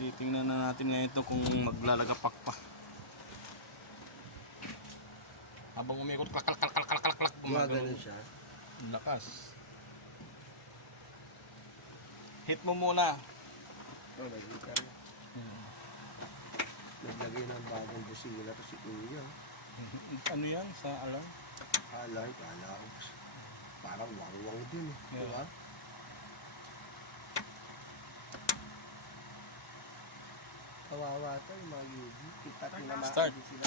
Titingnan na natin ngayon ito kung maglalagapak pa. Habang umikot, klak klak klak klak klak klak klak. Gumagano siya. Lakas. Hit mo muna. Oh, nagkita rin. Naglagay ng bagong busina to si Kuya. Ano yan sa alam? Alay, parang wang-wang din eh. Yeah. Diba? Kawawa to yung mga yugi. Kita tinamaan Start. din sila.